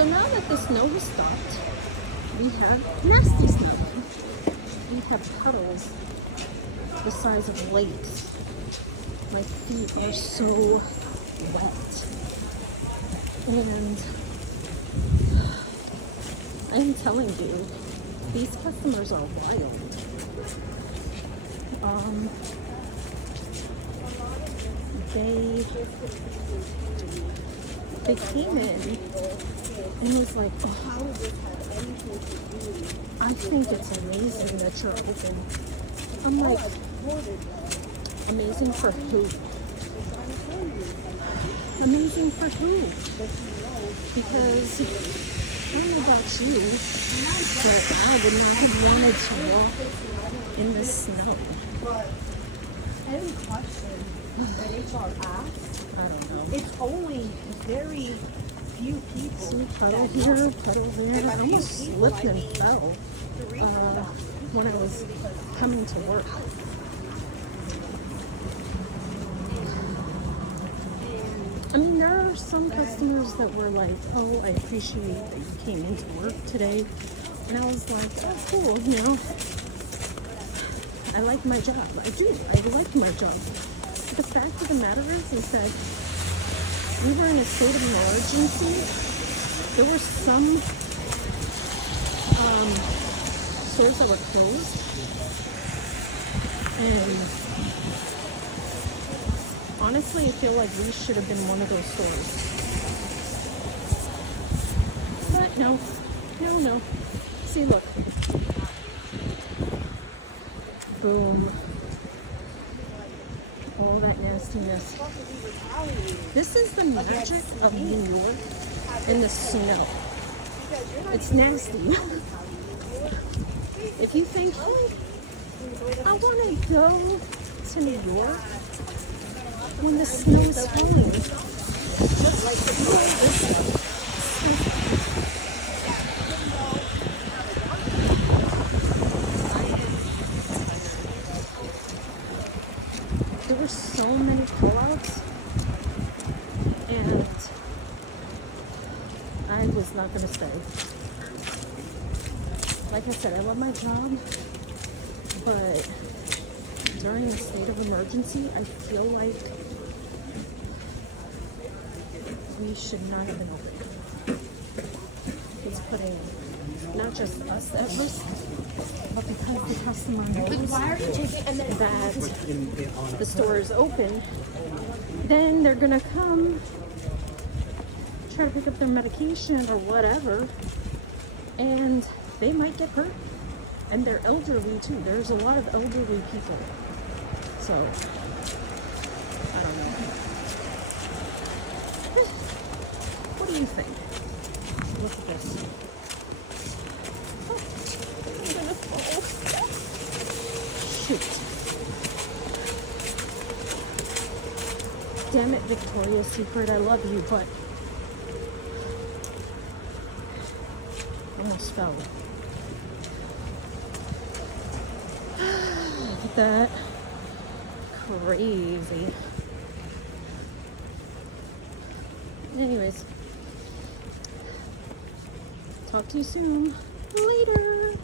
So now that the snow has stopped, we have nasty snow. We have puddles the size of lakes. My feet are so wet. And I'm telling you, these customers are wild. They came in and was like, oh, I think it's amazing that you're open. I'm like, amazing for who? Amazing for who? Because I don't know about you, but I would not have wanted to walk in the snow. Any question that HR asks, I don't know. it's only very few people. See, puddle here, puddle there. I almost slipped and fell when I was coming to work. I mean, there are some customers that were like, oh, I appreciate that you came into work today. And I was like, oh, cool, you know. I like my job. I do. I like my job. But the fact of the matter is that we were in a state of emergency. There were some stores that were closed. And honestly, I feel like we should have been one of those stores. But no. See, look. Boom. All that nastiness. This is the magic of New York in the snow. It's nasty. If you think, oh, I want to go to New York when the snow is falling, just like this. There were so many callouts, and I was not going to stay. Like I said, I love my job, but during a state of emergency, I feel like we should not have been open. It's putting not just us at risk, but because the customer knows that the store is open, then they're gonna come try to pick up their medication or whatever, and they might get hurt. And they're elderly too. There's a lot of elderly people. So, I don't know. What do you think? Look at this. I'm gonna fall. Shoot. Damn it, Victoria's Secret, I love you, but I almost fell. Look at that. Crazy. Anyways, talk to you soon. Later.